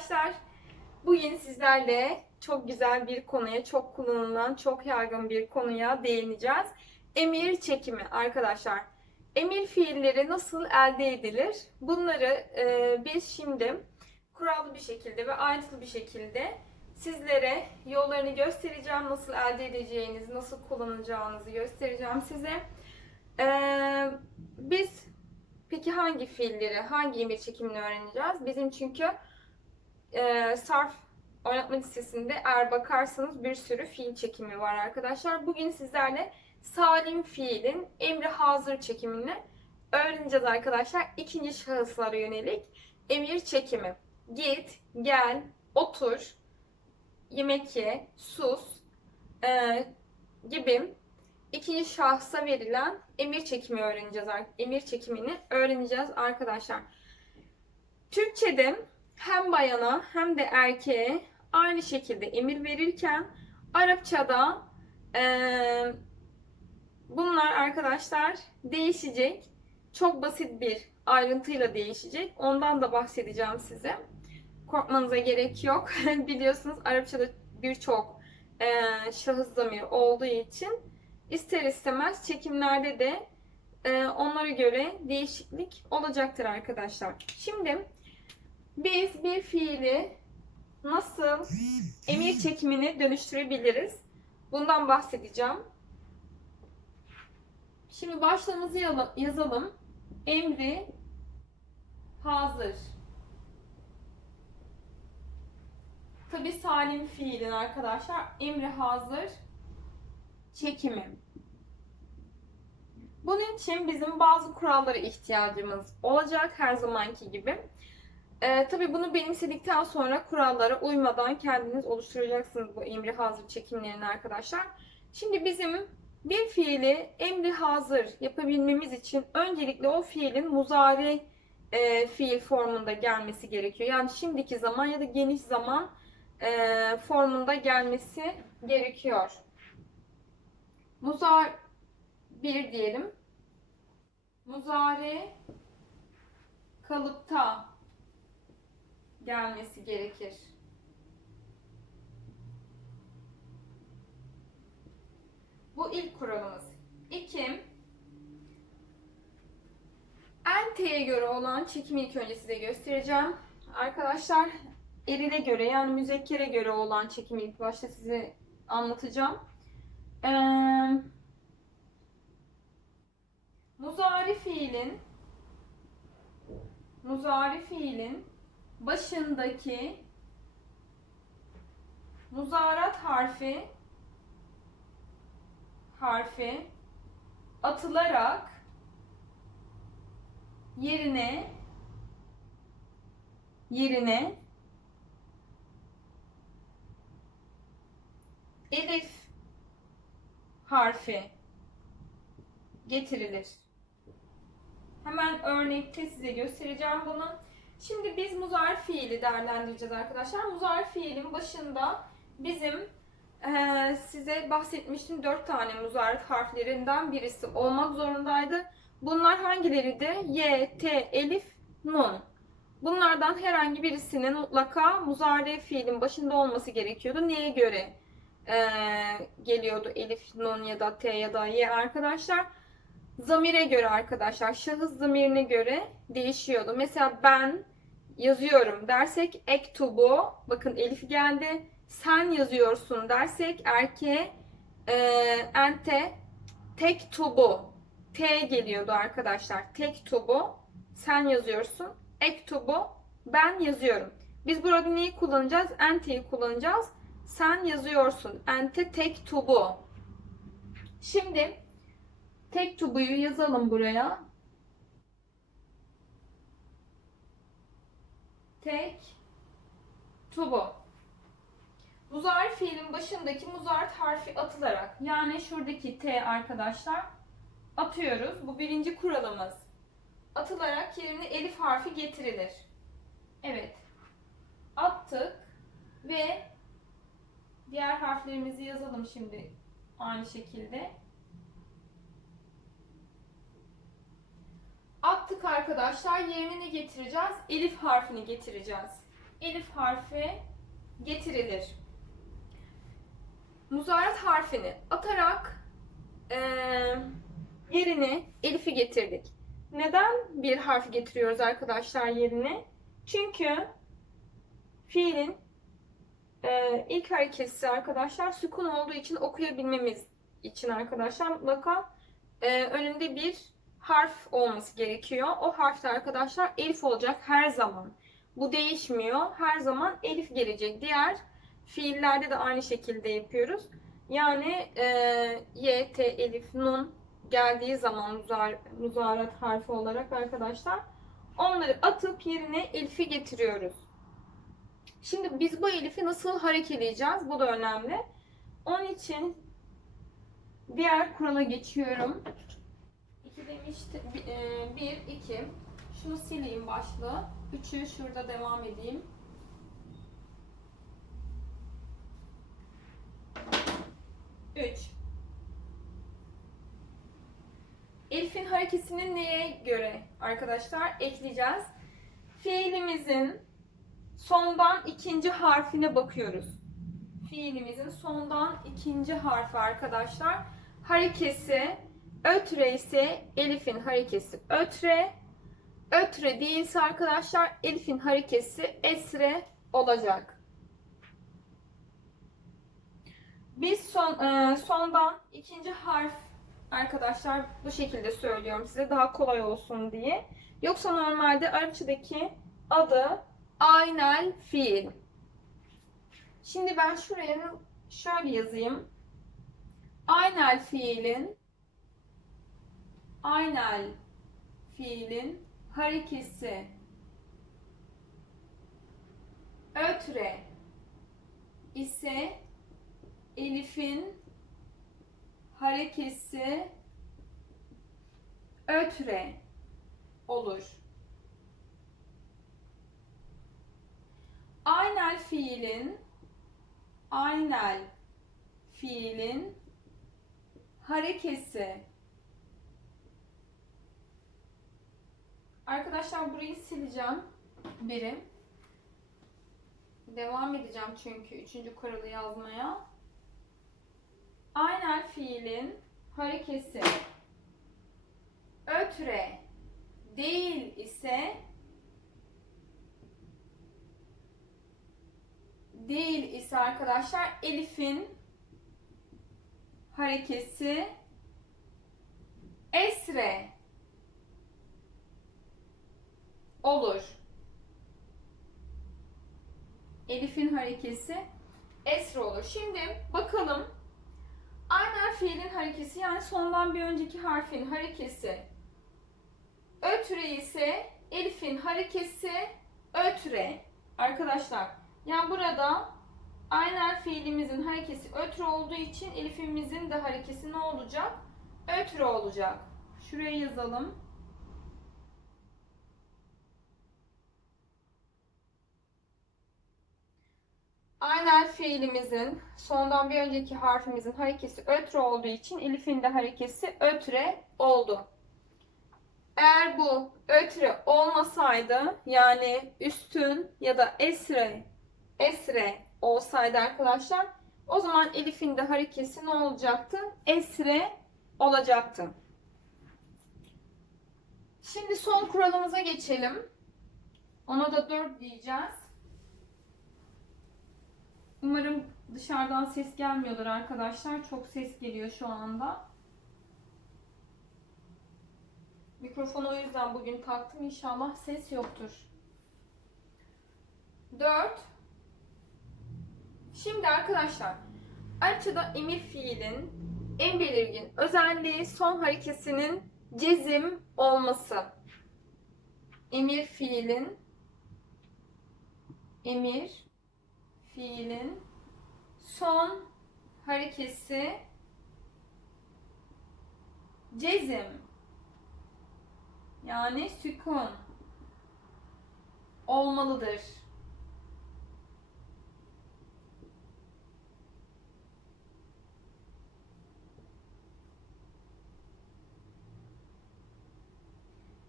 arkadaşlar. Bugün sizlerle çok güzel bir konuya, çok kullanılan, çok yaygın bir konuya değineceğiz. Emir çekimi arkadaşlar. Emir fiilleri nasıl elde edilir? Bunları e, biz şimdi kurallı bir şekilde ve ayrıntılı bir şekilde sizlere yollarını göstereceğim. Nasıl elde edeceğinizi, nasıl kullanacağınızı göstereceğim size. E, biz peki hangi fiilleri, hangi emir çekimini öğreneceğiz? Bizim çünkü e, sarf oynatma listesinde eğer bakarsanız bir sürü fiil çekimi var arkadaşlar. Bugün sizlerle salim fiilin emri hazır çekimini öğreneceğiz arkadaşlar. İkinci şahıslara yönelik emir çekimi. Git, gel, otur, yemek ye, sus e, gibi ikinci şahsa verilen emir çekimi öğreneceğiz. Emir çekimini öğreneceğiz arkadaşlar. Türkçe'de hem bayana hem de erkeğe aynı şekilde emir verirken Arapçada eee, bunlar arkadaşlar değişecek. Çok basit bir ayrıntıyla değişecek. Ondan da bahsedeceğim size. Korkmanıza gerek yok. Biliyorsunuz Arapçada birçok eee şahıs zamiri olduğu için ister istemez çekimlerde de eee, onlara göre değişiklik olacaktır arkadaşlar. Şimdi biz bir fiili nasıl emir çekimini dönüştürebiliriz? Bundan bahsedeceğim. Şimdi başlığımızı yazalım. Emri hazır. Tabi salim fiilin arkadaşlar emri hazır çekimi. Bunun için bizim bazı kurallara ihtiyacımız olacak her zamanki gibi. Ee, tabii bunu benimsedikten sonra kurallara uymadan kendiniz oluşturacaksınız bu emri hazır çekimlerini arkadaşlar. Şimdi bizim bir fiili emri hazır yapabilmemiz için öncelikle o fiilin muzari e, fiil formunda gelmesi gerekiyor. Yani şimdiki zaman ya da geniş zaman e, formunda gelmesi gerekiyor. Muzar bir diyelim. Muzari kalıpta gelmesi gerekir. Bu ilk kuralımız. İki, ente'ye göre olan çekimi ilk önce size göstereceğim. Arkadaşlar erile göre yani müzekkere göre olan çekimi ilk başta size anlatacağım. Ee, muzari fiilin muzari fiilin başındaki muzarat harfi harfi atılarak yerine yerine elif harfi getirilir. Hemen örnekte size göstereceğim bunu. Şimdi biz muzar fiili değerlendireceğiz arkadaşlar. Muzar fiilin başında bizim eee, size bahsetmiştim dört tane muzar harflerinden birisi olmak zorundaydı. Bunlar hangileri de? Y, T, Elif, Nun. Bunlardan herhangi birisinin mutlaka muzari fiilin başında olması gerekiyordu. Neye göre eee, geliyordu Elif, Nun ya da T ya da Y arkadaşlar? Zamire göre arkadaşlar, şahıs zamirine göre değişiyordu. Mesela ben yazıyorum dersek ektubu, bakın Elif geldi. Sen yazıyorsun dersek erkeğe e, ente tek tubu T geliyordu arkadaşlar. Tek tubu sen yazıyorsun. Ektubu ben yazıyorum. Biz burada neyi kullanacağız? Ente'yi kullanacağız. Sen yazıyorsun. Ente tek tubu. Şimdi tek tubuyu yazalım buraya. Tek tubu. Muzari fiilin başındaki muzart harfi atılarak yani şuradaki T arkadaşlar atıyoruz. Bu birinci kuralımız. Atılarak yerine elif harfi getirilir. Evet. Attık ve diğer harflerimizi yazalım şimdi aynı şekilde. Attık arkadaşlar. Yerine ne getireceğiz? Elif harfini getireceğiz. elif harfi getirilir. Muzarat harfini atarak eee, yerine elifi getirdik. Neden bir harf getiriyoruz arkadaşlar yerine? Çünkü fiilin eee, ilk hareketi arkadaşlar sükun olduğu için okuyabilmemiz için arkadaşlar mutlaka eee, önünde bir harf olması gerekiyor. O harfte arkadaşlar elif olacak her zaman. Bu değişmiyor. Her zaman elif gelecek. Diğer fiillerde de aynı şekilde yapıyoruz. Yani e, y, t, elif, nun geldiği zaman muzar, muzarat harfi olarak arkadaşlar onları atıp yerine elifi getiriyoruz. Şimdi biz bu elifi nasıl harekeleyeceğiz? Bu da önemli. Onun için diğer kurala geçiyorum. 2 demişti. 1, 2. Şunu sileyim başlığı. 3'ü şurada devam edeyim. Üç. Elif'in harekesini neye göre arkadaşlar ekleyeceğiz? Fiilimizin sondan ikinci harfine bakıyoruz. Fiilimizin sondan ikinci harfi arkadaşlar. Harekesi ötre ise Elif'in harekesi ötre. Ötre değilse arkadaşlar Elif'in harekesi esre olacak. Biz son e, sondan ikinci harf arkadaşlar bu şekilde söylüyorum size daha kolay olsun diye. Yoksa normalde Arapçadaki adı aynel fiil. Şimdi ben şuraya şöyle yazayım. Aynel fiilin aynel fiilin harekesi. Ötre ise Elif'in harekesi. Ötre olur. Aynel fiilin aynel fiilin harekesi Arkadaşlar burayı sileceğim. Birim. Devam edeceğim çünkü üçüncü kuralı yazmaya. Aynel fiilin harekesi ötre değil ise değil ise arkadaşlar elifin harekesi esre olur. Elif'in harekesi esre olur. Şimdi bakalım Aynen fiilin harekesi yani sondan bir önceki harfin harekesi ötre ise elifin harekesi ötre. Arkadaşlar yani burada aynen fiilimizin harekesi ötre olduğu için elifimizin de harekesi ne olacak? Ötre olacak. Şuraya yazalım. Aynen fiilimizin sondan bir önceki harfimizin harekesi ötre olduğu için elifin de harekesi ötre oldu. Eğer bu ötre olmasaydı yani üstün ya da esre esre olsaydı arkadaşlar o zaman elifin de harekesi ne olacaktı? Esre olacaktı. Şimdi son kuralımıza geçelim. Ona da 4 diyeceğiz. Umarım dışarıdan ses gelmiyordur arkadaşlar. Çok ses geliyor şu anda. Mikrofonu o yüzden bugün taktım. İnşallah ses yoktur. 4. Şimdi arkadaşlar Arapçada emir fiilin en belirgin özelliği son harekesinin cezim olması. Emir fiilin emir fiilin son harekesi cezim yani sükun olmalıdır.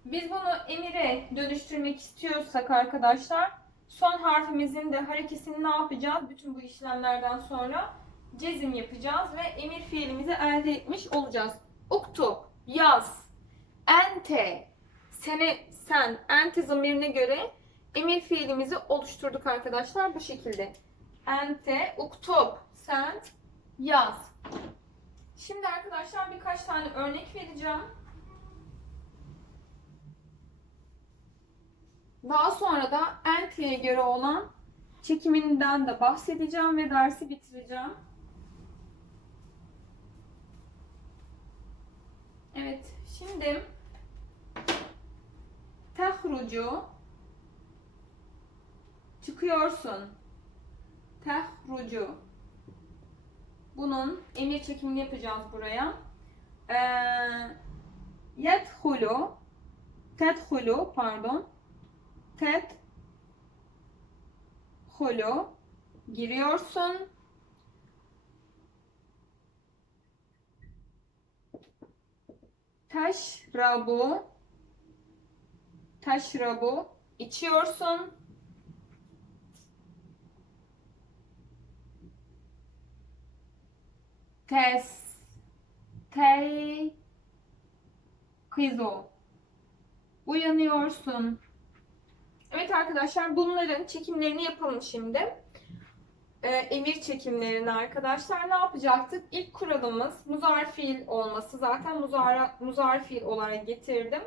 Biz bunu emire dönüştürmek istiyorsak arkadaşlar Son harfimizin de harekesini ne yapacağız? Bütün bu işlemlerden sonra cezim yapacağız ve emir fiilimizi elde etmiş olacağız. Uktub, yaz. Ente, sene, sen, ente zamirine göre emir fiilimizi oluşturduk arkadaşlar bu şekilde. Ente, uktub, sen, yaz. Şimdi arkadaşlar birkaç tane örnek vereceğim. Daha sonra da ente'ye göre olan çekiminden de bahsedeceğim ve dersi bitireceğim. Evet, şimdi tehrucu çıkıyorsun. Tehrucu. Bunun emir çekimini yapacağız buraya. Ee, yedhulu tedhulu pardon tedhulu giriyorsun. Teşrabu teşrabu içiyorsun. Tes. Tey kızo uyanıyorsun. Evet arkadaşlar bunların çekimlerini yapalım şimdi. Ee, emir çekimlerini arkadaşlar ne yapacaktık? İlk kuralımız muzar fiil olması. Zaten muzar, muzar fiil olarak getirdim.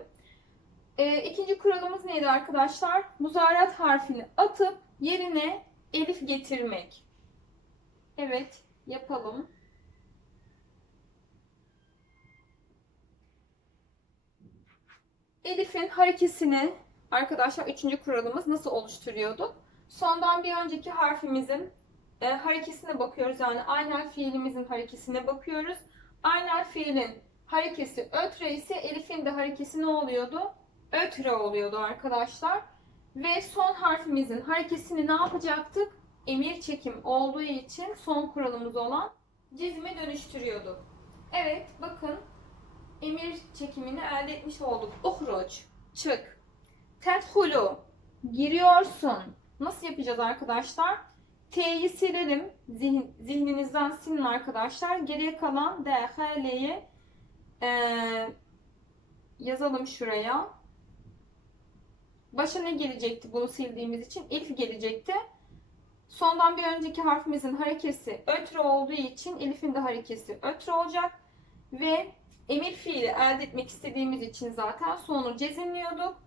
Ee, ikinci kuralımız neydi arkadaşlar? Muzarat harfini atıp yerine elif getirmek. Evet yapalım. Elif'in harekesini arkadaşlar üçüncü kuralımız nasıl oluşturuyorduk? Sondan bir önceki harfimizin e, harekesine bakıyoruz. Yani aynel fiilimizin harekesine bakıyoruz. Aynel fiilin harekesi ötre ise Elif'in de harekesi ne oluyordu? Ötre oluyordu arkadaşlar. Ve son harfimizin harekesini ne yapacaktık? Emir çekim olduğu için son kuralımız olan cizme dönüştürüyorduk. Evet bakın emir çekimini elde etmiş olduk. Uhruç, çık. Tedhulu, giriyorsun. Nasıl yapacağız arkadaşlar? T'yi silelim. Zihin, zihninizden silin arkadaşlar. Geriye kalan D, H, L'yi e, yazalım şuraya. Başa ne gelecekti bunu sildiğimiz için? Elif gelecekti. Sondan bir önceki harfimizin harekesi ötre olduğu için Elif'in de harekesi ötre olacak. Ve emir fiili elde etmek istediğimiz için zaten sonu cezimliyorduk.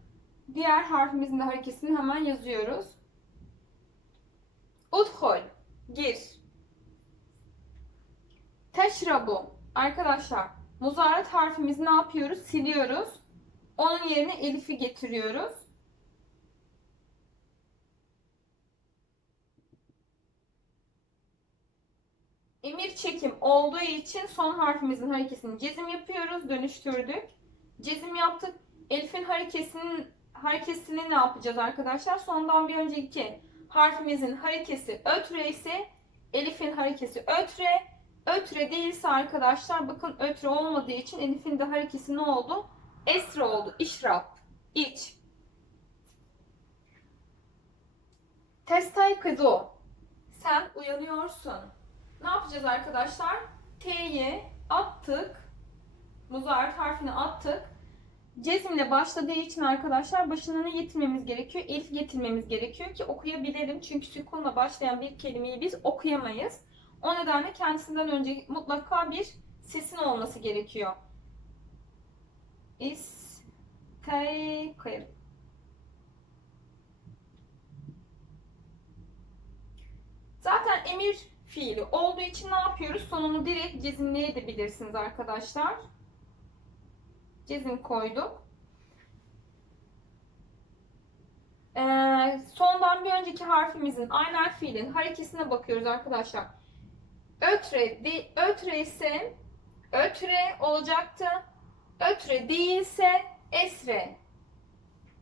Diğer harfimizin de harekesini hemen yazıyoruz. Udhul, gir. Teşrabu, arkadaşlar muzarat harfimizi ne yapıyoruz? Siliyoruz. Onun yerine elifi getiriyoruz. Emir çekim olduğu için son harfimizin harekesini cezim yapıyoruz. Dönüştürdük. Cezim yaptık. Elif'in harekesinin harekesini ne yapacağız arkadaşlar? Sondan bir önceki harfimizin harekesi ötre ise Elif'in harekesi ötre. Ötre değilse arkadaşlar bakın ötre olmadığı için Elif'in de harekesi ne oldu? Esre oldu. İşrap. İç. Testay kızo. Sen uyanıyorsun. Ne yapacağız arkadaşlar? T'yi attık. Muzart harfini attık. Cezimle başladığı için arkadaşlar başına ne gerekiyor? Elif getirmemiz gerekiyor ki okuyabilelim. Çünkü sükunla başlayan bir kelimeyi biz okuyamayız. O nedenle kendisinden önce mutlaka bir sesin olması gerekiyor. İsteyir. Zaten emir fiili olduğu için ne yapıyoruz? Sonunu direkt cezimleyebilirsiniz arkadaşlar. Cezim koyduk. Ee, sondan bir önceki harfimizin aynel fiilin harekesine bakıyoruz arkadaşlar. Ötre, de, ötre ise ötre olacaktı. Ötre değilse esre.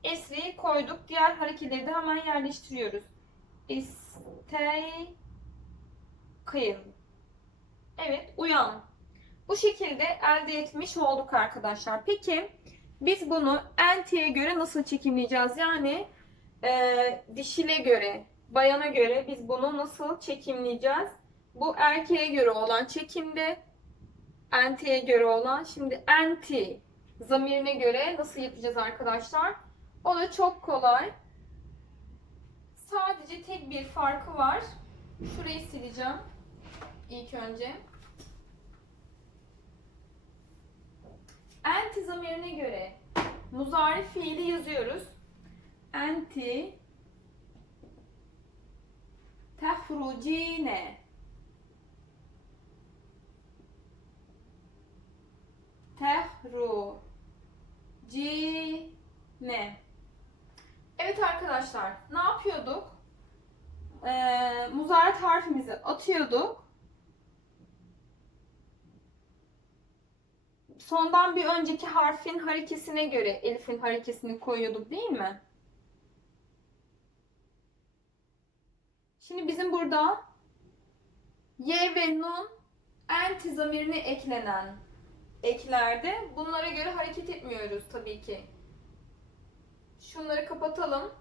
Esre'yi koyduk. Diğer hareketleri de hemen yerleştiriyoruz. İstey kıyın. Evet, uyan. Bu şekilde elde etmiş olduk arkadaşlar. Peki biz bunu NT'ye göre nasıl çekimleyeceğiz? Yani e, dişile göre, bayana göre biz bunu nasıl çekimleyeceğiz? Bu erkeğe göre olan çekimde, entiye göre olan. Şimdi enti zamirine göre nasıl yapacağız arkadaşlar? O da çok kolay. Sadece tek bir farkı var. Şurayı sileceğim ilk önce. Enti zamirine göre muzari fiili yazıyoruz. Enti tehrucine tehrucine Evet arkadaşlar ne yapıyorduk? Ee, muzaret harfimizi atıyorduk. Sondan bir önceki harfin harekesine göre elifin harekesini koyuyorduk değil mi? Şimdi bizim burada Y ve Nun enti zamirine eklenen eklerde bunlara göre hareket etmiyoruz tabii ki. Şunları kapatalım.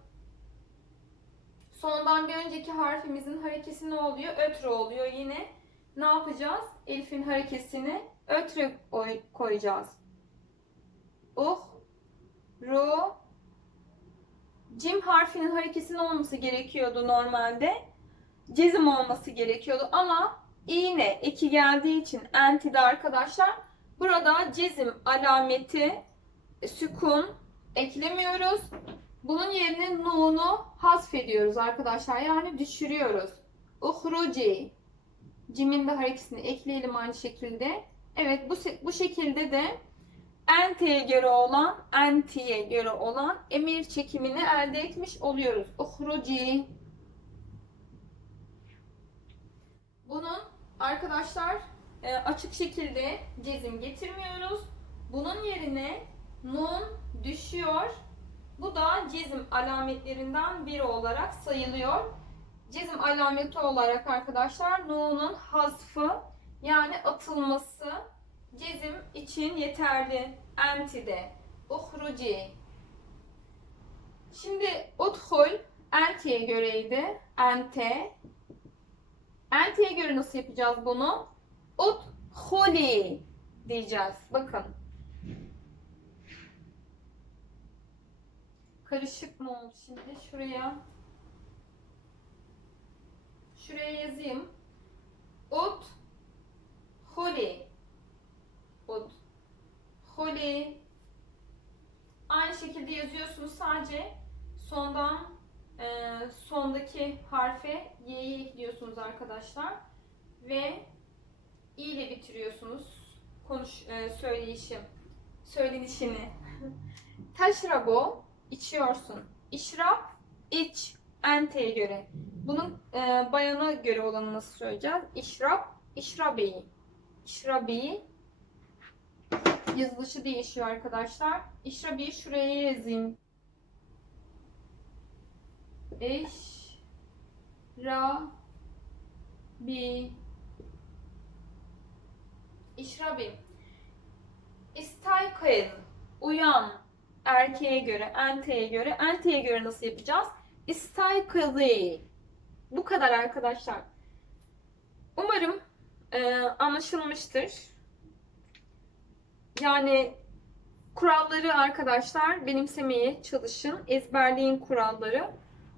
Sondan bir önceki harfimizin harekesi ne oluyor? Ötre oluyor yine. Ne yapacağız? Elif'in harekesini ötre oy- koyacağız. Uh, ru, cim harfinin harekesinin olması gerekiyordu normalde. Cezim olması gerekiyordu ama iğne eki geldiği için entide arkadaşlar burada cezim alameti sükun eklemiyoruz. Bunun yerine nunu hasfediyoruz arkadaşlar. Yani düşürüyoruz. Uhruci. Cimin de harekesini ekleyelim aynı şekilde. Evet bu, bu şekilde de ente'ye göre olan, entiye göre olan emir çekimini elde etmiş oluyoruz. Uhruci. Bunun arkadaşlar e, açık şekilde cezim getirmiyoruz. Bunun yerine nun düşüyor. Bu da cezim alametlerinden biri olarak sayılıyor. Cezim alameti olarak arkadaşlar nunun hasfı yani atılması cezim için yeterli. Entide. Uhruci. Şimdi udhul entiye göreydi. Ente. Ente'ye göre nasıl yapacağız bunu? Udhuli diyeceğiz. Bakın. Karışık mı oldu şimdi? Şuraya Şuraya yazayım. Ut Holi Ut Holi Aynı şekilde yazıyorsunuz sadece sondan e, sondaki harfe y'yi ekliyorsunuz arkadaşlar ve i ile bitiriyorsunuz konuş e, söyleyişim söylenişini. Taşrabu içiyorsun. İşrap iç ente'ye göre. Bunun e, bayana göre olanı nasıl söyleyeceğiz? İşrap, işrabi. İşrabi yazılışı değişiyor arkadaşlar. İşrabi şuraya yazayım. İş ra bi İşrabi İstaykız uyan erkeğe göre, ente'ye göre. Ente'ye göre nasıl yapacağız? İstaykızı bu kadar arkadaşlar. Umarım e, anlaşılmıştır. Yani kuralları arkadaşlar benimsemeye çalışın. Ezberleyin kuralları.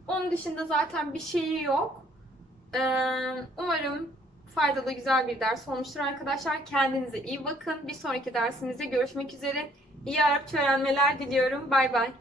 Onun dışında zaten bir şeyi yok. E, umarım faydalı güzel bir ders olmuştur arkadaşlar. Kendinize iyi bakın. Bir sonraki dersimizde görüşmek üzere. İyi Arapça öğrenmeler diliyorum. Bay bay.